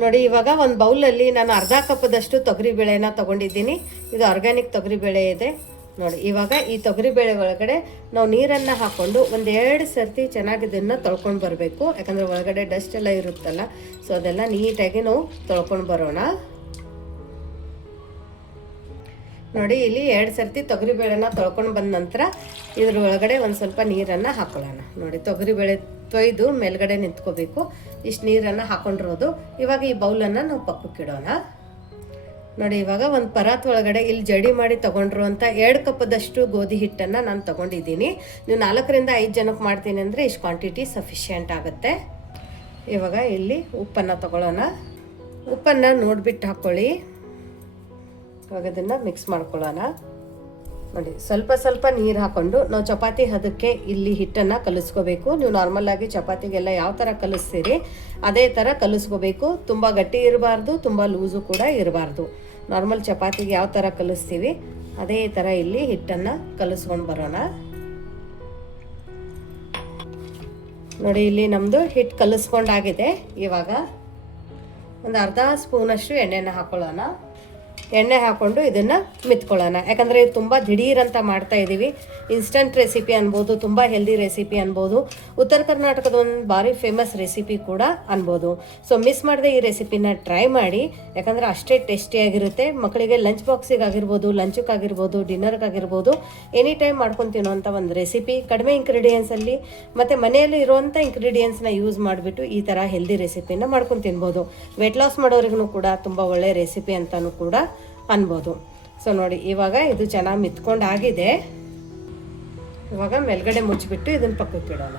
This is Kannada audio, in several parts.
ನೋಡಿ, ಇವಾಗ ಒಂದು ಬೌಲಲ್ಲಿ ನಾನು ಅರ್ಧ ಕಪ್ಪದಷ್ಟು ತೊಗರಿಬೇಳೆನ ತೊಗೊಂಡಿದ್ದೀನಿ. ಇದು ಆರ್ಗ್ಯಾನಿಕ್ ತೊಗರಿಬೇಳೆ ಇದೆ. ನೋಡಿ, ಇವಾಗ ಈ ತೊಗರಿಬೇಳೆ ಒಳಗಡೆ ನಾವು ನೀರನ್ನು ಹಾಕ್ಕೊಂಡು ಒಂದು ಎರಡು ಸರ್ತಿ ಚೆನ್ನಾಗಿ ಇದನ್ನು ತೊಳ್ಕೊಂಡು ಬರಬೇಕು. ಯಾಕಂದರೆ ಒಳಗಡೆ ಡಸ್ಟ್ ಎಲ್ಲ ಇರುತ್ತಲ್ಲ ಸೊ ಅದೆಲ್ಲ ನೀಟಾಗಿ ನಾವು ತೊಳ್ಕೊಂಡು ಬರೋಣ. ನೋಡಿ, ಇಲ್ಲಿ ಎರಡು ಸರ್ತಿ ತೊಗರಿಬೇಳೆನ ತೊಳ್ಕೊಂಡು ಬಂದ ನಂತರ ಇದ್ರ ಒಳಗಡೆ ಒಂದು ಸ್ವಲ್ಪ ನೀರನ್ನು ಹಾಕೊಳ್ಳೋಣ. ನೋಡಿ ತೊಗರಿಬೇಳೆ ತೊಯ್ದು ಮೇಲ್ಗಡೆ ನಿಂತ್ಕೋಬೇಕು. ಇಷ್ಟು ನೀರನ್ನು ಹಾಕೊಂಡಿರೋದು. ಇವಾಗ ಈ ಬೌಲನ್ನು ನಾವು ಪಕ್ಕಕ್ಕಿಡೋಣ ನೋಡಿ, ಇವಾಗ ಒಂದು ಪರಾತ್ ಒಳಗಡೆ ಇಲ್ಲಿ ಜಡಿ ಮಾಡಿ ತೊಗೊಂಡಿರುವಂಥ ಎರಡು ಕಪ್ಪದಷ್ಟು ಗೋಧಿ ಹಿಟ್ಟನ್ನು ನಾನು ತೊಗೊಂಡಿದ್ದೀನಿ. ನೀವು ನಾಲ್ಕರಿಂದ ಐದು ಜನಕ್ಕೆ ಮಾಡ್ತೀನಿ ಅಂದರೆ ಇಷ್ಟು ಕ್ವಾಂಟಿಟಿ ಸಫಿಷಿಯೆಂಟ್ ಆಗುತ್ತೆ. ಇವಾಗ ಇಲ್ಲಿ ಉಪ್ಪನ್ನು ತಗೊಳ್ಳೋಣ. ಉಪ್ಪನ್ನು ನೋಡಿಬಿಟ್ಟು ಹಾಕ್ಕೊಳ್ಳಿ ಇವಾಗ ಅದನ್ನ ಮಿಕ್ಸ್ ಮಾಡ್ಕೊಳ್ಳೋಣ. ನೋಡಿ, ಸ್ವಲ್ಪ ಸ್ವಲ್ಪ ನೀರು ಹಾಕೊಂಡು ನಾವು ಚಪಾತಿ ಹದಕ್ಕೆ ಇಲ್ಲಿ ಹಿಟ್ಟನ್ನು ಕಲಿಸ್ಕೋಬೇಕು. ನೀವು ನಾರ್ಮಲ್ ಆಗಿ ಚಪಾತಿಗೆಲ್ಲ ಯಾವ ಥರ ಕಲಿಸ್ತೀರಿ, ಅದೇ ಥರ ಕಲಿಸ್ಕೋಬೇಕು. ತುಂಬ ಗಟ್ಟಿ ಇರಬಾರ್ದು, ತುಂಬ ಲೂಸು ಕೂಡ ಇರಬಾರ್ದು. ನಾರ್ಮಲ್ ಚಪಾತಿಗೆ ಯಾವ ಥರ ಕಲಿಸ್ತೀವಿ, ಅದೇ ಥರ ಇಲ್ಲಿ ಹಿಟ್ಟನ್ನು ಕಲಿಸ್ಕೊಂಡು ಬರೋಣ. ನೋಡಿ, ಇಲ್ಲಿ ನಮ್ಮದು ಹಿಟ್ಟು ಕಲಿಸ್ಕೊಂಡಾಗಿದೆ ಇವಾಗ ಒಂದು ಅರ್ಧ ಸ್ಪೂನಷ್ಟು ಎಣ್ಣೆನ ಹಾಕೊಳ್ಳೋಣ. ಎಣ್ಣೆ ಹಾಕ್ಕೊಂಡು ಇದನ್ನು ಮಿತ್ಕೊಳ್ಳೋಣ. ಯಾಕಂದರೆ ಇದು ತುಂಬ ದಿಢೀರಂತ ಮಾಡ್ತಾ ಇದ್ದೀವಿ ಇನ್ಸ್ಟಂಟ್ ರೆಸಿಪಿ ಅನ್ಬೋದು, ತುಂಬ ಹೆಲ್ದಿ ರೆಸಿಪಿ ಅನ್ಬೋದು. ಉತ್ತರ ಕರ್ನಾಟಕದ ಒಂದು ಭಾರಿ ಫೇಮಸ್ ರೆಸಿಪಿ ಕೂಡ ಅನ್ಬೋದು. ಸೊ ಮಿಸ್ ಮಾಡದೆ ಈ ರೆಸಿಪಿನ ಟ್ರೈ ಮಾಡಿ. ಯಾಕಂದರೆ ಅಷ್ಟೇ ಟೇಸ್ಟಿಯಾಗಿರುತ್ತೆ ಮಕ್ಕಳಿಗೆ ಲಂಚ್ ಬಾಕ್ಸಿಗಾಗಿರ್ಬೋದು ಲಂಚಕ್ಕಾಗಿರ್ಬೋದು ಡಿನ್ನರ್ಗಾಗಿರ್ಬೋದು ಎನಿ ಟೈಮ್ ಮಾಡ್ಕೊಂಡು ತಿನ್ನೋವಂಥ ಒಂದು ರೆಸಿಪಿ ಕಡಿಮೆ ಇಂಗ್ರೀಡಿಯೆಂಟ್ಸಲ್ಲಿ ಮತ್ತು ಮನೆಯಲ್ಲಿ ಇರುವಂಥ ಇಂಗ್ರೀಡಿಯೆಂಟ್ಸ್ನ ಯೂಸ್ ಮಾಡಿಬಿಟ್ಟು ಈ ಥರ ಹೆಲ್ದಿ ರೆಸಿಪಿನ ಮಾಡ್ಕೊಂಡು ತಿನ್ಬೋದು. ವೆಯ್ಟ್ ಲಾಸ್ ಮಾಡೋರಿಗೂ ಕೂಡ ತುಂಬ ಒಳ್ಳೆಯ ರೆಸಿಪಿ ಅಂತಲೂ ಕೂಡ ಅನ್ಬೋದು. ಸೊ ನೋಡಿ, ಇವಾಗ ಇದು ಚೆನ್ನಾಗಿ ಮಿತ್ಕೊಂಡಾಗಿದೆ ಇವಾಗ ಮೇಲ್ಗಡೆ ಮುಚ್ಚಿಬಿಟ್ಟು ಇದನ್ನು ಪಕ್ಕಕ್ಕೆ ಇಡೋಣ.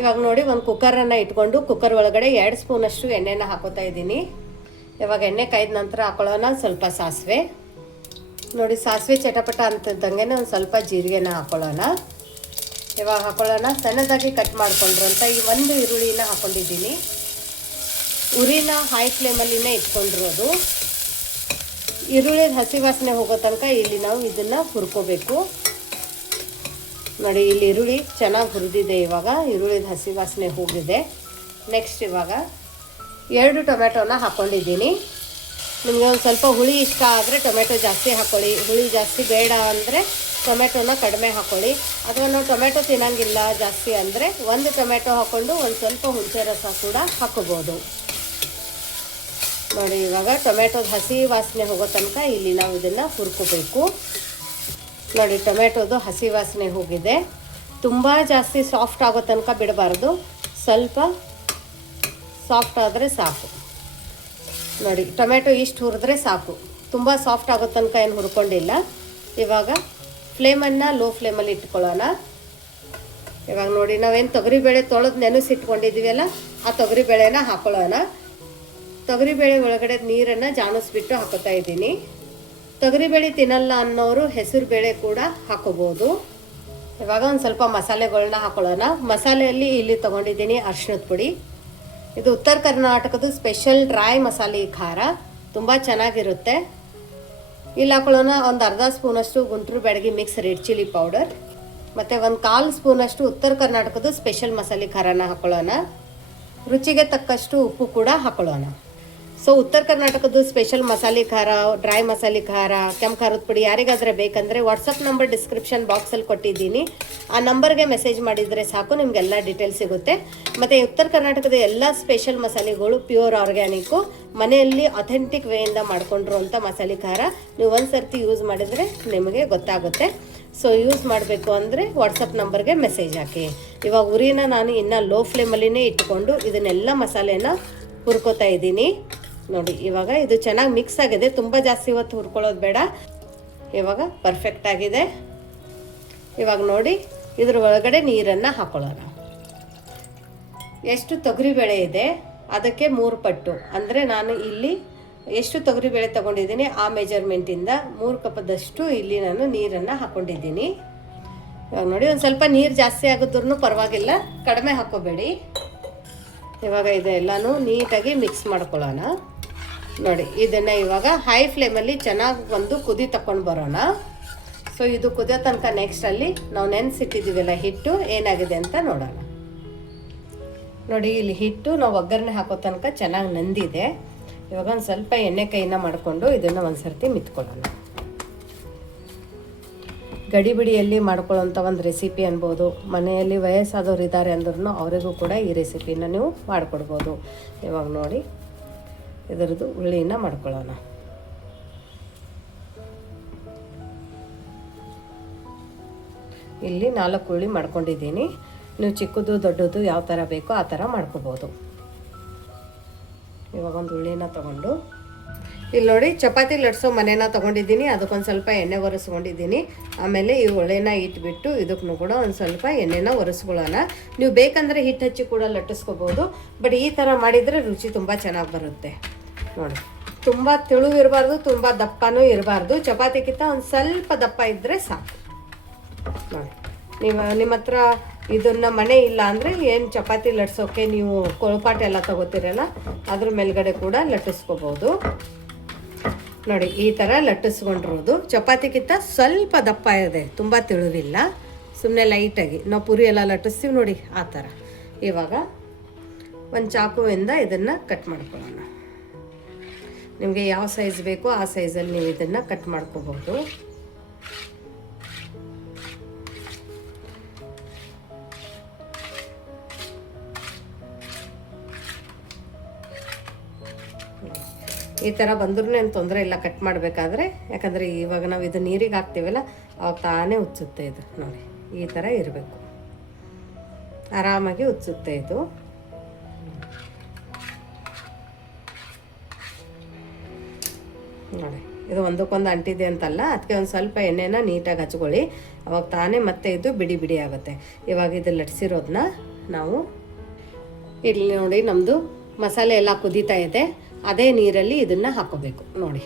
ಇವಾಗ ನೋಡಿ, ಒಂದು ಕುಕ್ಕರನ್ನು ಇಟ್ಕೊಂಡು ಕುಕ್ಕರ್ ಒಳಗಡೆ ಎರಡು ಸ್ಪೂನಷ್ಟು ಎಣ್ಣೆನ ಹಾಕೋತಾ ಇದ್ದೀನಿ. ಇವಾಗ ಎಣ್ಣೆ ಕಾಯ್ದ ನಂತರ ಹಾಕೊಳ್ಳೋಣ ಸ್ವಲ್ಪ ಸಾಸಿವೆ. ನೋಡಿ, ಸಾಸಿವೆ ಚಟಪಟ ಅಂತಂದಂಗೆ ಒಂದು ಸ್ವಲ್ಪ ಜೀರಿಗೆನ ಹಾಕೊಳ್ಳೋಣ. ಇವಾಗ ಹಾಕೊಳ್ಳೋಣ. ಸಣ್ಣದಾಗಿ ಕಟ್ ಮಾಡ್ಕೊಂಡ್ರಂತ ಈ ಒಂದು ಈರುಳ್ಳಿನ ಹಾಕೊಂಡಿದ್ದೀನಿ. ಉರಿನ ಹೈ ಫ್ಲೇಮಲ್ಲಿನೇ ಇಟ್ಕೊಂಡಿರೋದು. ಈರುಳ್ಳಿ ಹಸಿ ವಾಸನೆ ಹೋಗೋ ತನಕ ಇಲ್ಲಿ ನಾವು ಇದನ್ನು ಹುರ್ಕೋಬೇಕು. ನೋಡಿ, ಇಲ್ಲಿ ಈರುಳ್ಳಿ ಚೆನ್ನಾಗಿ ಹುರಿದಿದೆ ಇವಾಗ. ಈರುಳ್ಳಿದ ಹಸಿ ವಾಸನೆ ಹೋಗಿದೆ. ನೆಕ್ಸ್ಟ್ ಇವಾಗ ಎರಡು ಟೊಮೆಟೊನ ಹಾಕ್ಕೊಂಡಿದ್ದೀನಿ ನಿಮಗೆ ಒಂದು ಸ್ವಲ್ಪ ಹುಳಿ ಇಷ್ಟ ಆದರೆ ಟೊಮೆಟೊ ಜಾಸ್ತಿ ಹಾಕ್ಕೊಳ್ಳಿ ಹುಳಿ ಜಾಸ್ತಿ ಬೇಡ ಅಂದರೆ ಟೊಮೆಟೊನ ಕಡಿಮೆ ಹಾಕ್ಕೊಳ್ಳಿ ಅಥವಾ ನಾವು ಟೊಮೆಟೊ ತಿನ್ನಂಗಿಲ್ಲ ಜಾಸ್ತಿ ಅಂದರೆ ಒಂದು ಟೊಮೆಟೊ ಹಾಕ್ಕೊಂಡು ಒಂದು ಸ್ವಲ್ಪ ಹುಣಸೆ ರಸ ಕೂಡ ಹಾಕೋಬೋದು. ನೋಡಿ, ಇವಾಗ ಟೊಮೆಟೊದ ಹಸಿ ವಾಸನೆ ಹೋಗೋ ತನಕ ಇಲ್ಲಿ ನಾವು ಇದನ್ನು ಹುರ್ಕೋಬೇಕು. ನೋಡಿ, ಟೊಮೆಟೊದು ಹಸಿ ವಾಸನೆ ಹೋಗಿದೆ. ತುಂಬ ಜಾಸ್ತಿ ಸಾಫ್ಟ್ ಆಗೋ ತನಕ ಬಿಡಬಾರ್ದು. ಸ್ವಲ್ಪ ಸಾಫ್ಟ್ ಆದರೆ ಸಾಕು. ನೋಡಿ, ಟೊಮೆಟೊ ಇಷ್ಟು ಹುರಿದ್ರೆ ಸಾಕು. ತುಂಬ ಸಾಫ್ಟ್ ಆಗೋ ತನಕ ಏನು ಹುರ್ಕೊಂಡಿಲ್ಲ. ಇವಾಗ ಫ್ಲೇಮನ್ನು ಲೋ ಫ್ಲೇಮಲ್ಲಿ ಇಟ್ಕೊಳ್ಳೋಣ. ಇವಾಗ ನೋಡಿ, ನಾವೇನು ತೊಗರಿಬೇಳೆ ತೊಳೆದು ನೆನೆಸಿಟ್ಕೊಂಡಿದ್ದೀವಲ್ಲ ಆ ತೊಗರಿಬೇಳೆನ ಹಾಕೊಳ್ಳೋಣ. ತೊಗರಿಬೇಳೆ ಒಳಗಡೆ ನೀರನ್ನು ಜಾಣಿಸ್ಬಿಟ್ಟು ಹಾಕೋತಾ ಇದ್ದೀನಿ. ತೊಗರಿಬೇಳೆ ತಿನ್ನಲ್ಲ ಅನ್ನೋರು ಹೆಸರು ಬೇಳೆ ಕೂಡ ಹಾಕೋಬೋದು. ಇವಾಗ ಒಂದು ಸ್ವಲ್ಪ ಮಸಾಲೆಗಳನ್ನ ಹಾಕೊಳ್ಳೋಣ. ಮಸಾಲೆಯಲ್ಲಿ ಇಲ್ಲಿ ತೊಗೊಂಡಿದ್ದೀನಿ ಅರ್ಶಿಣದ ಪುಡಿ. ಇದು ಉತ್ತರ ಕರ್ನಾಟಕದ ಸ್ಪೆಷಲ್ ಡ್ರೈ ಮಸಾಲೆ ಖಾರ. ತುಂಬ ಚೆನ್ನಾಗಿರುತ್ತೆ. ಇಲ್ಲಿ ಹಾಕೊಳ್ಳೋಣ ಒಂದು ಅರ್ಧ ಸ್ಪೂನಷ್ಟು Guntur Byadagi mix red chilli powder. ಮತ್ತು ಒಂದು ಕಾಲು ಸ್ಪೂನಷ್ಟು ಉತ್ತರ ಕರ್ನಾಟಕದ ಸ್ಪೆಷಲ್ ಮಸಾಲೆ ಖಾರನ ಹಾಕೊಳ್ಳೋಣ. ರುಚಿಗೆ ತಕ್ಕಷ್ಟು ಉಪ್ಪು ಕೂಡ ಹಾಕೊಳ್ಳೋಣ. ಸೊ ಉತ್ತರ ಕರ್ನಾಟಕದ ಸ್ಪೆಷಲ್ ಮಸಾಲೆ ಖಾರ ಡ್ರೈ ಮಸಾಲೆ ಖಾರ ಕೆಂಪು ಖಾರದ ಪುಡಿ ಯಾರಿಗಾದ್ರೆ ಬೇಕಂದರೆ ವಾಟ್ಸಪ್ ನಂಬರ್ ಡಿಸ್ಕ್ರಿಪ್ಷನ್ ಬಾಕ್ಸಲ್ಲಿ ಕೊಟ್ಟಿದ್ದೀನಿ. ಆ ನಂಬರ್ಗೆ ಮೆಸೇಜ್ ಮಾಡಿದರೆ ಸಾಕು, ನಿಮಗೆಲ್ಲ ಡೀಟೇಲ್ಸ್ ಸಿಗುತ್ತೆ. ಮತ್ತು ಉತ್ತರ ಕರ್ನಾಟಕದ ಎಲ್ಲ ಸ್ಪೆಷಲ್ ಮಸಾಲೆಗಳು ಪ್ಯೂರ್ ಆರ್ಗ್ಯಾನಿಕ್ಕು ಮನೆಯಲ್ಲಿ ಅಥೆಂಟಿಕ್ ವೇಯಿಂದ ಮಾಡ್ಕೊಂಡಿರುವಂಥ ಮಸಾಲೆ ಖಾರ, ನೀವು ಒಂದು ಸರ್ತಿ ಯೂಸ್ ಮಾಡಿದರೆ ನಿಮಗೆ ಗೊತ್ತಾಗುತ್ತೆ. ಸೊ ಯೂಸ್ ಮಾಡಬೇಕು ಅಂದರೆ ವಾಟ್ಸಪ್ ನಂಬರ್ಗೆ ಮೆಸೇಜ್ ಹಾಕಿ. ಇವಾಗ ಉರಿನ ನಾನು ಇನ್ನೂ ಲೋ ಫ್ಲೇಮಲ್ಲಿನೇ ಇಟ್ಕೊಂಡು ಇದನ್ನೆಲ್ಲ ಮಸಾಲೆನ ಹುರ್ಕೋತಾ ಇದ್ದೀನಿ. ನೋಡಿ, ಇವಾಗ ಇದು ಚೆನ್ನಾಗಿ ಮಿಕ್ಸ್ ಆಗಿದೆ. ತುಂಬ ಜಾಸ್ತಿ ಹೊತ್ತು ಹುರ್ಕೊಳ್ಳೋದು ಬೇಡ. ಇವಾಗ ಪರ್ಫೆಕ್ಟ್ ಆಗಿದೆ. ಇವಾಗ ನೋಡಿ, ಇದ್ರ ಒಳಗಡೆ ನೀರನ್ನು ಹಾಕೊಳ್ಳೋಣ. ಎಷ್ಟು ತೊಗರಿಬೇಳೆ ಇದೆ, ಅದಕ್ಕೆ ಮೂರು ಪಟ್ಟು. ಅಂದರೆ ನಾನು ಇಲ್ಲಿ ಎಷ್ಟು ತೊಗರಿಬೇಳೆ ತಗೊಂಡಿದ್ದೀನಿ, ಆ ಮೆಜರ್ಮೆಂಟಿಂದ ಮೂರು ಕಪ್ಪದಷ್ಟು ಇಲ್ಲಿ ನಾನು ನೀರನ್ನು ಹಾಕ್ಕೊಂಡಿದ್ದೀನಿ ಇವಾಗ ನೋಡಿ, ಒಂದು ಸ್ವಲ್ಪ ನೀರು ಜಾಸ್ತಿ ಆಗಿದ್ರೂ ಪರವಾಗಿಲ್ಲ, ಕಡಿಮೆ ಹಾಕೋಬೇಡಿ. ಇವಾಗ ಇದೆಲ್ಲನೂ ನೀಟಾಗಿ ಮಿಕ್ಸ್ ಮಾಡ್ಕೊಳ್ಳೋಣ. ನೋಡಿ, ಇದನ್ನು ಇವಾಗ ಹೈ ಫ್ಲೇಮಲ್ಲಿ ಚೆನ್ನಾಗಿ ಬಂದು ಕುದಿ ತಕೊಂಡು ಬರೋಣ. ಸೊ ಇದು ಕುದಿಯೋ ತನಕ ನೆಕ್ಸ್ಟಲ್ಲಿ ನಾವು ನೆನೆಸಿಟ್ಟಿದ್ದೀವಲ್ಲ ಹಿಟ್ಟು, ಏನಾಗಿದೆ ಅಂತ ನೋಡೋಣ. ನೋಡಿ, ಇಲ್ಲಿ ಹಿಟ್ಟು ನಾವು ಒಗ್ಗರಣೆ ಹಾಕೋ ತನಕ ಚೆನ್ನಾಗಿ ನಂದಿದೆ. ಇವಾಗ ಒಂದು ಸ್ವಲ್ಪ ಎಣ್ಣೆ ಕೈನ ಮಾಡಿಕೊಂಡು ಇದನ್ನು ಒಂದು ಸರ್ತಿ ಮಿತ್ಕೊಳ್ಳೋಣ. ಗಡಿಬಿಡಿಯಲ್ಲಿ ಮಾಡ್ಕೊಳ್ಳೋಂಥ ಒಂದು ರೆಸಿಪಿ ಅನ್ಬೋದು. ಮನೆಯಲ್ಲಿ ವಯಸ್ಸಾದವ್ರು ಇದ್ದಾರೆ ಅಂದ್ರೂ ಅವರಿಗೂ ಕೂಡ ಈ ರೆಸಿಪಿನ ನೀವು ಮಾಡಿಕೊಡ್ಬೋದು. ಇವಾಗ ನೋಡಿ. ಇದರದ್ದು ಉಳ್ಳಿನ ಮಾಡ್ಕೊಳ್ಳೋಣ. ಇಲ್ಲಿ ನಾಲ್ಕು ಉಳ್ಳಿ ಮಾಡ್ಕೊಂಡಿದ್ದೀನಿ. ನೀವು ಚಿಕ್ಕದು, ದೊಡ್ಡದು ಯಾವ ಥರ ಬೇಕೋ ಆ ಥರ ಮಾಡ್ಕೋಬೋದು. ಇವಾಗ ಒಂದು ಉಳ್ಳಿನ ತಗೊಂಡು. ಇಲ್ಲಿ ನೋಡಿ ಚಪಾತಿ ಲಟ್ಸೋ ಮನೆನ ತೊಗೊಂಡಿದ್ದೀನಿ. ಅದಕ್ಕೊಂದು ಸ್ವಲ್ಪ ಎಣ್ಣೆ ಒರೆಸ್ಕೊಂಡಿದ್ದೀನಿ. ಆಮೇಲೆ ಈ ಒಳೆನ ಇಟ್ಬಿಟ್ಟು ಇದಕ್ಕೂ ಕೂಡ ಒಂದು ಸ್ವಲ್ಪ ಎಣ್ಣೆನ ಒರೆಸ್ಕೊಳ್ಳೋಣ. ನೀವು ಬೇಕಂದರೆ ಹಿಟ್ಟು ಹಚ್ಚಿ ಕೂಡ ಲಟ್ಟಿಸ್ಕೋಬೋದು. ಬಟ್ ಈ ಥರ ಮಾಡಿದರೆ ರುಚಿ ತುಂಬ ಚೆನ್ನಾಗಿ ಬರುತ್ತೆ. ನೋಡಿ. ತುಂಬ ತಿಳು ಇರಬಾರ್ದು, ತುಂಬ ದಪ್ಪನೂ ಇರಬಾರ್ದು. ಚಪಾತಿಗಿಂತ ಒಂದು ಸ್ವಲ್ಪ ದಪ್ಪ ಇದ್ದರೆ ಸಾಕು. ನೋಡಿ. ನೀವು, ನಿಮ್ಮ ಹತ್ರ ಇದನ್ನ ಮನೆ ಇಲ್ಲ ಅಂದರೆ ಏನು ಚಪಾತಿ ಲಟ್ಸೋಕೆ ನೀವು ಕೊಳಪಾಟ ಎಲ್ಲ ತಗೋತೀರಲ್ಲ, ಅದ್ರ ಮೇಲ್ಗಡೆ ಕೂಡ ಲಟ್ಟಿಸ್ಕೋಬೋದು. ನೋಡಿ, ಈ ಥರ ಲಟ್ಟಿಸ್ಕೊಂಡಿರೋದು. ಚಪಾತಿಗಿಂತ ಸ್ವಲ್ಪ ದಪ್ಪ ಇದೆ, ತುಂಬ ತಿಳುವಿಲ್ಲ. ಸುಮ್ಮನೆ ಲೈಟಾಗಿ. ನಾವು ಪುರಿ ಎಲ್ಲ ಲಟ್ಟಿಸ್ತೀವಿ ನೋಡಿ, ಆ ಥರ ಇವಾಗ ಒಂದು ಚಾಕುವಿಂದ ಇದನ್ನು ಕಟ್ ಮಾಡ್ಕೊಳ್ಳೋಣ. ನಿಮಗೆ ಯಾವ ಸೈಜ್ ಬೇಕೋ ಆ ಸೈಜಲ್ಲಿ ನೀವು ಇದನ್ನು ಕಟ್ ಮಾಡ್ಕೋಬಹುದು. ಈ ಥರ ಬಂದ್ರೂ ಏನು ತೊಂದರೆ ಇಲ್ಲ ಕಟ್ ಮಾಡಬೇಕಾದ್ರೆ. ಯಾಕಂದರೆ ಇವಾಗ ನಾವು ಇದು ನೀರಿಗೆ ಹಾಕ್ತೀವಲ್ಲ, ಅವಾಗ ತಾನೇ ಉಚ್ಚುತ್ತೆ ಇದು ನೋಡಿ. ಈ ಥರ ಇರಬೇಕು. ಆರಾಮಾಗಿ ಉಚ್ಚುತ್ತೆ ಇದು. ಇದು ಒಂದಕ್ಕೊಂದು ಅಂಟಿದೆ ಅಂತಲ್ಲ, ಅದಕ್ಕೆ ಒಂದು ಸ್ವಲ್ಪ ಎಣ್ಣೆನ ನೀಟಾಗಿ ಹಚ್ಕೊಳ್ಳಿ. ಅವಾಗ ತಾನೇ ಮತ್ತೆ ಇದು ಬಿಡಿ ಬಿಡಿ ಆಗುತ್ತೆ. ಇವಾಗ ಇದು ಲಟ್ಸಿರೋದನ್ನ ನಾವು ಇಲ್ಲಿ ನೋಡಿ ನಮ್ಮದು ಮಸಾಲೆ ಎಲ್ಲ ಕುದೀತಾ ಇದೆ. ಅದೇ ನೀರಲ್ಲಿ ಇದನ್ನು ಹಾಕೋಬೇಕು. ನೋಡಿ.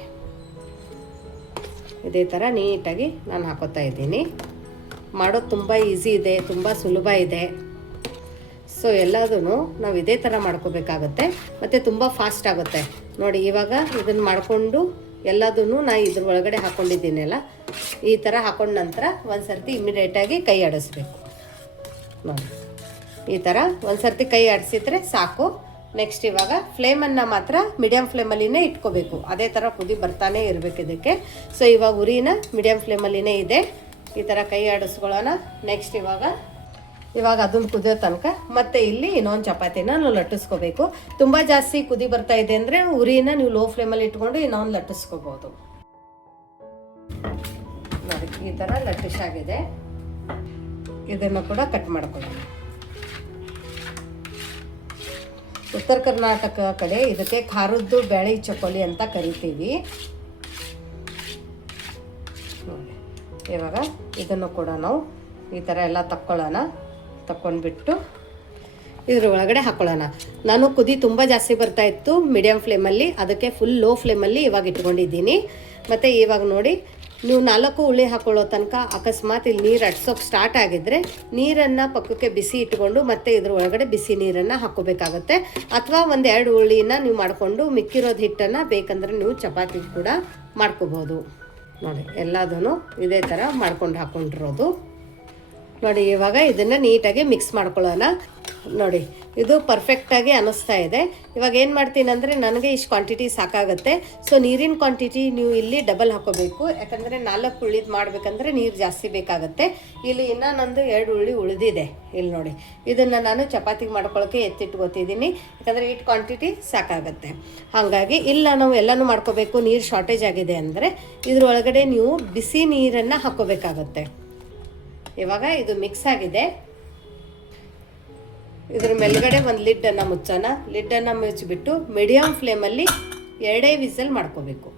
ಇದೇ ಥರ ನೀಟಾಗಿ ನಾನು ಹಾಕೋತಾ ಇದ್ದೀನಿ. ಮಾಡೋದು ತುಂಬ ಈಸಿ ಇದೆ, ತುಂಬ ಸುಲಭ ಇದೆ. ಸೊ ಎಲ್ಲದೂ ನಾವು ಇದೇ ಥರ ಮಾಡ್ಕೋಬೇಕಾಗುತ್ತೆ. ಮತ್ತು ತುಂಬ ಫಾಸ್ಟ್ ಆಗುತ್ತೆ. ನೋಡಿ, ಇವಾಗ ಇದನ್ನು ಮಾಡಿಕೊಂಡು ಎಲ್ಲದೂ ನಾ ಇದ್ರ ಒಳಗಡೆ ಹಾಕ್ಕೊಂಡಿದ್ದೀನಲ್ಲ ಈ ಥರ ಹಾಕೊಂಡ ನಂತರ ಒಂದು ಸರ್ತಿ ಇಮಿಡಿಯೇಟಾಗಿ ಕೈ ಆಡಿಸ್ಬೇಕು. ನೋಡಿ, ಈ ಥರ ಒಂದು ಸರ್ತಿ ಕೈ ಆಡಿಸಿದ್ರೆ ಸಾಕು. ನೆಕ್ಸ್ಟ್ ಇವಾಗ ಫ್ಲೇಮನ್ನು ಮಾತ್ರ ಮೀಡಿಯಮ್ ಫ್ಲೇಮಲ್ಲಿನೇ ಇಟ್ಕೋಬೇಕು. ಅದೇ ಥರ ಕುದಿ ಬರ್ತಾನೆ ಇರಬೇಕು ಇದಕ್ಕೆ. ಸೊ ಇವಾಗ ಉರಿನ ಮೀಡಿಯಮ್ ಫ್ಲೇಮಲ್ಲಿನೇ ಇದೆ. ಈ ಥರ ಕೈ ಆಡಿಸ್ಕೊಳ್ಳೋಣ. ನೆಕ್ಸ್ಟ್ ಇವಾಗ ಇವಾಗ ಅದನ್ನು ಕುದಿಯೋ ತನಕ ಮತ್ತೆ ಇಲ್ಲಿ ಇನ್ನೊಂದು ಚಪಾತಿನ ನಾವು ಲಟ್ಟಿಸ್ಕೋಬೇಕು. ತುಂಬ ಜಾಸ್ತಿ ಕುದಿ ಬರ್ತಾ ಇದೆ ಅಂದರೆ ಉರಿನ ನೀವು ಲೋ ಫ್ಲೇಮಲ್ಲಿ ಇಟ್ಕೊಂಡು ಇನ್ನೊಂದು ಲಟ್ಟಿಸ್ಕೋಬೋದು. ನೋಡಿ, ಈ ಥರ ಲಟ್ಟಿಸಾಗಿದೆ ಇದನ್ನು ಕೂಡ ಕಟ್ ಮಾಡ್ಕೊಳ್ಳೋಣ. ಉತ್ತರ ಕರ್ನಾಟಕ ಕಡೆ ಇದಕ್ಕೆ ಖಾರದ್ದು ಬೇಳೆ ಚಕೋಲಿ ಅಂತ ಕರಿತೀವಿ. ಇವಾಗ ಇದನ್ನು ಕೂಡ ನಾವು ಈ ಥರ ಎಲ್ಲ ತಕ್ಕೊಳ್ಳೋಣ. ತಕ್ಕೊಂಡ್ಬಿಟ್ಟು ಇದ್ರ ಒಳಗಡೆ ಹಾಕೊಳ್ಳೋಣ. ನಾನು ಕುದಿ ತುಂಬ ಜಾಸ್ತಿ ಬರ್ತಾ ಇತ್ತು ಮೀಡಿಯಮ್ ಫ್ಲೇಮಲ್ಲಿ ಅದಕ್ಕೆ ಫುಲ್ ಲೋ ಫ್ಲೇಮಲ್ಲಿ ಇವಾಗ ಇಟ್ಕೊಂಡಿದ್ದೀನಿ. ಮತ್ತು ಇವಾಗ ನೋಡಿ, ನೀವು ನಾಲ್ಕು ಹುಳಿ ಹಾಕೊಳ್ಳೋ ತನಕ ಅಕಸ್ಮಾತ್ ಇಲ್ಲಿ ನೀರು ಅಡ್ಸೋಕೆ ಸ್ಟಾರ್ಟ್ ಆಗಿದ್ರೆ ನೀರನ್ನು ಪಕ್ಕಕ್ಕೆ ಬಿಸಿ ಇಟ್ಕೊಂಡು ಮತ್ತೆ ಇದ್ರ ಒಳಗಡೆ ಬಿಸಿ ನೀರನ್ನು ಹಾಕೋಬೇಕಾಗುತ್ತೆ ಅಥವಾ ಒಂದು ಎರಡು ಹುಳಿನ ನೀವು ಮಾಡಿಕೊಂಡು ಮಿಕ್ಕಿರೋದು ಹಿಟ್ಟನ್ನು ಬೇಕಂದ್ರೆ ನೀವು ಚಪಾತಿ ಕೂಡ ಮಾಡ್ಕೋಬೋದು ನೋಡಿ ಎಲ್ಲದೂ ಇದೇ ಥರ ಮಾಡ್ಕೊಂಡು ಹಾಕ್ಕೊಂಡಿರೋದು ನೋಡಿ, ಇವಾಗ ಇದನ್ನು ನೀಟಾಗಿ ಮಿಕ್ಸ್ ಮಾಡ್ಕೊಳ್ಳೋಣ. ನೋಡಿ, ಇದು ಪರ್ಫೆಕ್ಟಾಗಿ ಅನ್ನಿಸ್ತಾ ಇದೆ. ಇವಾಗ ಏನು ಮಾಡ್ತೀನಿ ಅಂದರೆ, ನನಗೆ ಇಷ್ಟು ಕ್ವಾಂಟಿಟಿ ಸಾಕಾಗುತ್ತೆ. ಸೊ ನೀರಿನ ಕ್ವಾಂಟಿಟಿ ನೀವು ಇಲ್ಲಿ ಡಬಲ್ ಹಾಕೋಬೇಕು. ಯಾಕಂದರೆ ನಾಲ್ಕು ಉಳ್ಳಿದು ಮಾಡಬೇಕಂದ್ರೆ ನೀರು ಜಾಸ್ತಿ ಬೇಕಾಗುತ್ತೆ. ಇಲ್ಲಿ ಇನ್ನೂ ನಂದು ಎರಡು ಉಳ್ಳಿ ಉಳಿದಿದೆ. ಇಲ್ಲಿ ನೋಡಿ, ಇದನ್ನು ನಾನು ಚಪಾತಿಗೆ ಮಾಡ್ಕೊಳ್ಳೋಕೆ ಎತ್ತಿಟ್ಕೋತಿದ್ದೀನಿ. ಯಾಕಂದರೆ ಇಟ್ಟು ಕ್ವಾಂಟಿಟಿ ಸಾಕಾಗುತ್ತೆ. ಹಾಗಾಗಿ ಇಲ್ಲ ನಾವು ಎಲ್ಲನೂ ಮಾಡ್ಕೋಬೇಕು. ನೀರು ಶಾರ್ಟೇಜ್ ಆಗಿದೆ ಅಂದರೆ, ಇದ್ರೊಳಗಡೆ ನೀವು ಬಿಸಿ ನೀರನ್ನು ಹಾಕೋಬೇಕಾಗತ್ತೆ. ಇವಾಗ ಇದು ಮಿಕ್ಸ್ ಆಗಿದೆ. ಇದ್ರ ಮೇಲ್ಗಡೆ ಒಂದು ಲಿಡ್ಡನ್ನು ಮುಚ್ಚೋಣ. ಲಿಡ್ಡನ್ನು ಮುಚ್ಚಿಬಿಟ್ಟು ಮೀಡಿಯಮ್ ಫ್ಲೇಮಲ್ಲಿ ಎರಡೇ ವಿಸಲ್ ಮಾಡ್ಕೋಬೇಕು.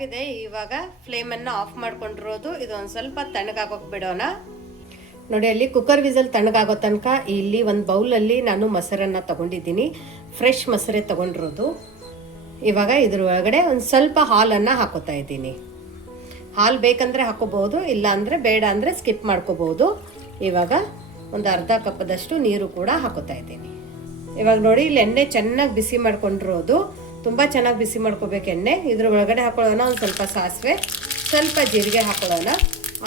ಆಗಿದೆ. ಇವಾಗ ಫ್ಲೇಮನ್ನು ಆಫ್ ಮಾಡ್ಕೊಂಡಿರೋದು. ಇದೊಂದು ಸ್ವಲ್ಪ ತಣ್ಣಗಾಗೋಕೆ ಬಿಡೋಣ. ನೋಡಿ, ಅಲ್ಲಿ ಕುಕ್ಕರ್ ವಿಸಲ್ ತಣ್ಣಗಾಗೋ ತನಕ ಇಲ್ಲಿ ಒಂದು ಬೌಲಲ್ಲಿ ನಾನು ಮೊಸರನ್ನು ತಗೊಂಡಿದ್ದೀನಿ. ಫ್ರೆಶ್ ಮೊಸರೇ ತಗೊಂಡಿರೋದು. ಇವಾಗ ಇದ್ರ ಒಳಗಡೆ ಒಂದು ಸ್ವಲ್ಪ ಹಾಲನ್ನು ಹಾಕೋತಾ ಇದ್ದೀನಿ. ಹಾಲು ಬೇಕಂದರೆ ಹಾಕೋಬಹುದು ಇಲ್ಲ ಅಂದರೆ ಬೇಡ ಅಂದರೆ ಸ್ಕಿಪ್ ಮಾಡ್ಕೋಬಹುದು. ಇವಾಗ ಒಂದು ಅರ್ಧ ಕಪ್ಪದಷ್ಟು ನೀರು ಕೂಡ ಹಾಕೋತಾ ಇದ್ದೀನಿ. ಇವಾಗ ನೋಡಿ, ಇಲ್ಲಿ ಎಣ್ಣೆ ಚೆನ್ನಾಗಿ ಬಿಸಿ ಮಾಡ್ಕೊಂಡಿರೋದು. ತುಂಬ ಚೆನ್ನಾಗಿ ಬಿಸಿ ಮಾಡ್ಕೋಬೇಕು ಎಣ್ಣೆ. ಇದ್ರ ಒಳಗಡೆ ಹಾಕೊಳ್ಳೋಣ ಒಂದು ಸ್ವಲ್ಪ ಸಾಸಿವೆ. ಸ್ವಲ್ಪ ಜೀರಿಗೆ ಹಾಕೊಳ್ಳೋಣ.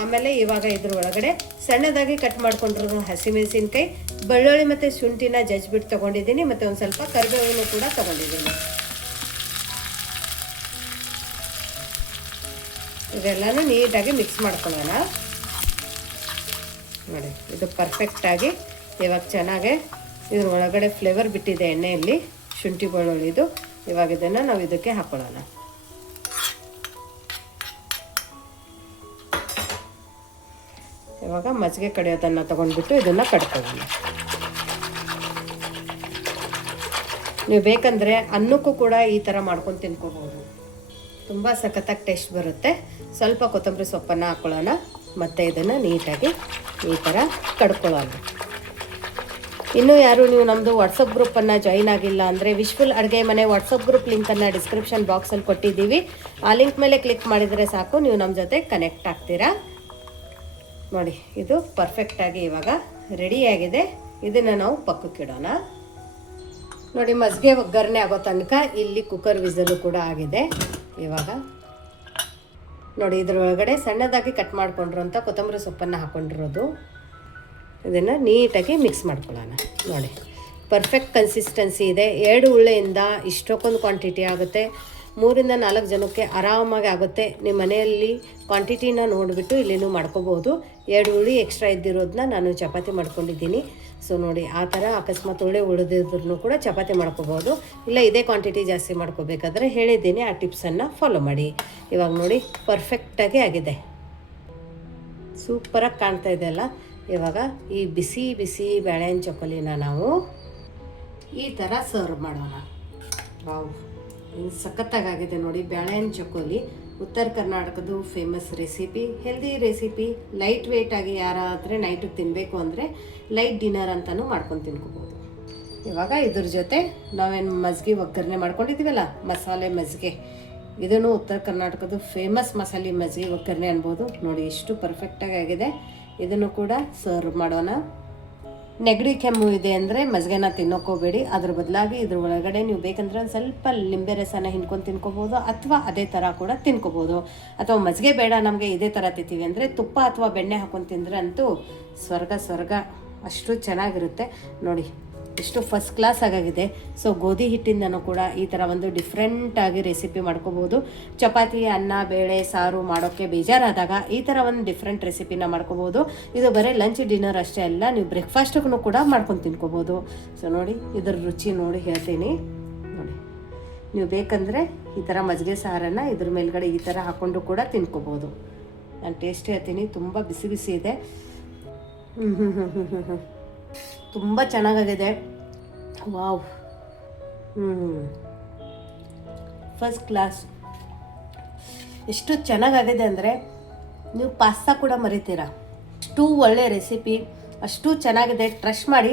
ಆಮೇಲೆ ಇವಾಗ ಇದ್ರ ಒಳಗಡೆ ಸಣ್ಣದಾಗಿ ಕಟ್ ಮಾಡ್ಕೊಂಡಿರೋ ಹಸಿಮೆಣಸಿನ್ಕಾಯಿ, ಬೆಳ್ಳುಳ್ಳಿ ಮತ್ತು ಶುಂಠಿನ ಜಜ್ಬಿಟ್ಟು ತೊಗೊಂಡಿದ್ದೀನಿ. ಮತ್ತು ಒಂದು ಸ್ವಲ್ಪ ಕರಿಬೇವನ್ನು ಕೂಡ ತೊಗೊಂಡಿದ್ದೀನಿ. ಇದೆಲ್ಲನೂ ನೀಟಾಗಿ ಮಿಕ್ಸ್ ಮಾಡ್ಕೊಳ್ಳೋಣ. ನೋಡಿ, ಇದು ಪರ್ಫೆಕ್ಟಾಗಿ ಇವಾಗ ಚೆನ್ನಾಗೆ ಇದ್ರ ಒಳಗಡೆ ಫ್ಲೇವರ್ ಬಿಟ್ಟಿದೆ ಎಣ್ಣೆಯಲ್ಲಿ. ಶುಂಠಿ, ಬೆಳ್ಳುಳ್ಳಿದು. ಇವಾಗ ಇದನ್ನು ನಾವು ಇದಕ್ಕೆ ಹಾಕೊಳ್ಳೋಣ. ಇವಾಗ ಮಜ್ಜಿಗೆ ಕಡಿಯೋದನ್ನು ತಗೊಂಡ್ಬಿಟ್ಟು ಇದನ್ನು ಕಟ್ಕೊಳ್ಳೋಣ ನೀವು ಬೇಕಂದರೆ ಅನ್ನಕ್ಕೂ ಕೂಡ ಈ ಥರ ಮಾಡ್ಕೊಂಡು ತಿನ್ಕೋಬೋದು ತುಂಬ ಸಖತ್ತಾಗಿ ಟೇಸ್ಟ್ ಬರುತ್ತೆ. ಸ್ವಲ್ಪ ಕೊತ್ತಂಬರಿ ಸೊಪ್ಪನ್ನು ಹಾಕ್ಕೊಳ್ಳೋಣ ಮತ್ತು ಇದನ್ನು ನೀಟಾಗಿ ಈ ಥರ ಕಡ್ಕೊಳ್ಳೋಣ. ಇನ್ನೂ ಯಾರು ನೀವು ನಮ್ಮದು ವಾಟ್ಸಪ್ ಗ್ರೂಪನ್ನು ಜಾಯಿನ್ ಆಗಿಲ್ಲ ಅಂದರೆ ವಿಶ್ವಲ್ ಅಡುಗೆ ಮನೆ ವಾಟ್ಸಪ್ ಗ್ರೂಪ್ ಲಿಂಕನ್ನು ಡಿಸ್ಕ್ರಿಪ್ಷನ್ ಬಾಕ್ಸಲ್ಲಿ ಕೊಟ್ಟಿದ್ದೀವಿ. ಆ ಲಿಂಕ್ ಮೇಲೆ ಕ್ಲಿಕ್ ಮಾಡಿದರೆ ಸಾಕು, ನೀವು ನಮ್ಮ ಜೊತೆ ಕನೆಕ್ಟ್ ಆಗ್ತೀರಾ? ನೋಡಿ, ಇದು ಪರ್ಫೆಕ್ಟಾಗಿ ಇವಾಗ ರೆಡಿಯಾಗಿದೆ ಇದನ್ನು ನಾವು ಪಕ್ಕಕ್ಕಿಡೋಣ ನೋಡಿ, ಮಜ್ಜಿಗೆ ಒಗ್ಗರಣೆ ಆಗೋ ತನಕ ಇಲ್ಲಿ ಕುಕ್ಕರ್ ವಿಸಲು ಕೂಡ ಆಗಿದೆ. ಇವಾಗ ನೋಡಿ, ಇದರೊಳಗಡೆ ಸಣ್ಣದಾಗಿ ಕಟ್ ಮಾಡ್ಕೊಂಡಿರೋಂಥ ಕೊತ್ತಂಬರಿ ಸೊಪ್ಪನ್ನು ಹಾಕ್ಕೊಂಡಿರೋದು ಇದನ್ನು ನೀಟಾಗಿ ಮಿಕ್ಸ್ ಮಾಡ್ಕೊಳ್ಳೋಣ. ನೋಡಿ ಪರ್ಫೆಕ್ಟ್ ಕನ್ಸಿಸ್ಟೆನ್ಸಿ ಇದೆ. ಎರಡು ಉಳ್ಳೆಯಿಂದ ಇಷ್ಟೊಕ್ಕೊಂದು ಕ್ವಾಂಟಿಟಿ ಆಗುತ್ತೆ. ಮೂರಿಂದ ನಾಲ್ಕು ಜನಕ್ಕೆ ಆರಾಮಾಗಿ ಆಗುತ್ತೆ. ನಿಮ್ಮ ಮನೆಯಲ್ಲಿ ಕ್ವಾಂಟಿಟಿನ ನೋಡಿಬಿಟ್ಟು ಇಲ್ಲಿನೂ ಮಾಡ್ಕೋಬೋದು ಎರಡು ಹುಳಿ ಎಕ್ಸ್ಟ್ರಾ ಇದ್ದಿರೋದನ್ನ ನಾನು ಚಪಾತಿ ಮಾಡ್ಕೊಂಡಿದ್ದೀನಿ. ಸೊ ನೋಡಿ, ಆ ಥರ ಅಕಸ್ಮಾತ್ ಹುಳಿ ಉಳಿದಿದ್ರು ಕೂಡ ಚಪಾತಿ ಮಾಡ್ಕೋಬೋದು ಇಲ್ಲ, ಇದೇ ಕ್ವಾಂಟಿಟಿ ಜಾಸ್ತಿ ಮಾಡ್ಕೋಬೇಕಾದ್ರೆ ಹೇಳಿದ್ದೀನಿ, ಆ ಟಿಪ್ಸನ್ನು ಫಾಲೋ ಮಾಡಿ. ಇವಾಗ ನೋಡಿ ಪರ್ಫೆಕ್ಟಾಗಿ ಆಗಿದೆ. ಸೂಪರಾಗಿ ಕಾಣ್ತಾ ಇದೆ ಅಲ್ಲ? ಇವಾಗ ಈ ಬಿಸಿ ಬಿಸಿ ಬೇಳೆನ ಚಕೋಲಿನ ನಾವು ಈ ಥರ ಸರ್ವ್ ಮಾಡೋಣ. ವಾವ್ ಸಖತ್ತಾಗಿದೆ ನೋಡಿ ಬೇಳೆನ ಚಕೋಲಿ ಉತ್ತರ ಕರ್ನಾಟಕದ famous recipe healthy recipe light weight ಆಗಿ ಯಾರಾದರೆ ನೈಟಿಗೆ ತಿನ್ನಬೇಕು ಅಂದರೆ ಲೈಟ್ ಡಿನ್ನರ್ ಅಂತಲೂ ಮಾಡ್ಕೊಂಡು ತಿನ್ಕೋಬೋದು. ಇವಾಗ ಇದ್ರ ಜೊತೆ ನಾವೇನು ಮಜ್ಗೆ ಒಗ್ಗರಣೆ ಮಾಡ್ಕೊಂಡಿದ್ದೀವಲ್ಲ, ಮಸಾಲೆ ಮಜ್ಜಿಗೆ ಇದನ್ನು ಉತ್ತರ ಕರ್ನಾಟಕದ ಫೇಮಸ್ ಮಸಾಲೆ ಮಜ್ಜಿಗೆ ಒಗ್ಗರಣೆ ಅನ್ಬೋದು. ನೋಡಿ ಎಷ್ಟು ಪರ್ಫೆಕ್ಟಾಗಿ ಆಗಿದೆ. ಇದನ್ನು ಕೂಡ ಸರ್ವ್ ಮಾಡೋಣ. ನೆಗಡಿ ಕೆಮ್ಮು ಇದೆ ಅಂದರೆ ಮಜ್ಜಿಗೆನ ತಿನ್ನೋಕೋಬೇಡಿ. ಅದ್ರ ಬದಲಾಗಿ ಇದ್ರ ಒಳಗಡೆ ನೀವು ಬೇಕಂದ್ರೆ ಒಂದು ಸ್ವಲ್ಪ ಲಿಂಬೆ ರಸನ ಹಿಂಡ್ಕೊಂಡು ತಿನ್ಕೋಬೋದು ಅಥವಾ ಅದೇ ಥರ ಕೂಡ ತಿನ್ಕೋಬೋದು ಅಥವಾ ಮಜ್ಜಿಗೆ ಬೇಡ, ನಮಗೆ ಇದೇ ಥರ ತಿಂತೀವಿ ಅಂದರೆ ತುಪ್ಪ ಅಥವಾ ಬೆಣ್ಣೆ ಹಾಕೊಂಡು ತಿಂದರೆ ಅಂತೂ ಸ್ವರ್ಗ ಸ್ವರ್ಗ. ಅಷ್ಟು ಚೆನ್ನಾಗಿರುತ್ತೆ. ನೋಡಿ. ಎಷ್ಟು ಫಸ್ಟ್ ಕ್ಲಾಸ್ ಆಗಾಗಿದೆ. ಸೊ ಗೋಧಿ ಹಿಟ್ಟಿಂದನೂ ಕೂಡ ಈ ಥರ ಒಂದು ಡಿಫ್ರೆಂಟಾಗಿ ರೆಸಿಪಿ ಮಾಡ್ಕೋಬೋದು. ಚಪಾತಿ, ಅನ್ನ, ಬೇಳೆ, ಸಾರು ಮಾಡೋಕ್ಕೆ ಬೇಜಾರಾದಾಗ ಈ ಥರ ಒಂದು ಡಿಫ್ರೆಂಟ್ ರೆಸಿಪಿನ ಮಾಡ್ಕೋಬೋದು. ಇದು ಬರೀ ಲಂಚ್ ಡಿನ್ನರ್ ಅಷ್ಟೇ ಅಲ್ಲ, ನೀವು ಬ್ರೇಕ್ಫಾಸ್ಟ್ಗೂ ಕೂಡ ಮಾಡ್ಕೊಂಡು ತಿನ್ಕೋಬೋದು. ಸೊ ನೋಡಿ, ಇದರ ರುಚಿ ನೋಡಿ ಹೇಳ್ತೀನಿ. ನೋಡಿ, ನೀವು ಬೇಕಂದರೆ ಈ ಥರ ಮಜ್ಜಿಗೆ ಸಾರನ್ನು ಇದ್ರ ಮೇಲ್ಗಡೆ ಈ ಥರ ಹಾಕ್ಕೊಂಡು ಕೂಡ ತಿನ್ಕೋಬೋದು. ನಾನು ಟೇಸ್ಟ್ ಹೇಳ್ತೀನಿ, ತುಂಬ ಬಿಸಿ ಬಿಸಿ ಇದೆ. ಹ್ಞೂ ಹ್ಞೂ ಹ್ಞೂ ಹ್ಞೂ ಹ್ಞೂ ತುಂಬ ಚೆನ್ನಾಗಾಗಿದೆ. ವಾವ್. ಹ್ಞೂ ಫಸ್ಟ್ ಕ್ಲಾಸ್ ಎಷ್ಟು ಚೆನ್ನಾಗಾಗಿದೆ ಅಂದರೆ ನೀವು ಪಾಸ್ತಾ ಕೂಡ ಮರಿತೀರಾ. ಅಷ್ಟು ಒಳ್ಳೆಯ ರೆಸಿಪಿ ಅಷ್ಟು ಚೆನ್ನಾಗಿದೆ. ಟ್ರಶ್ ಮಾಡಿ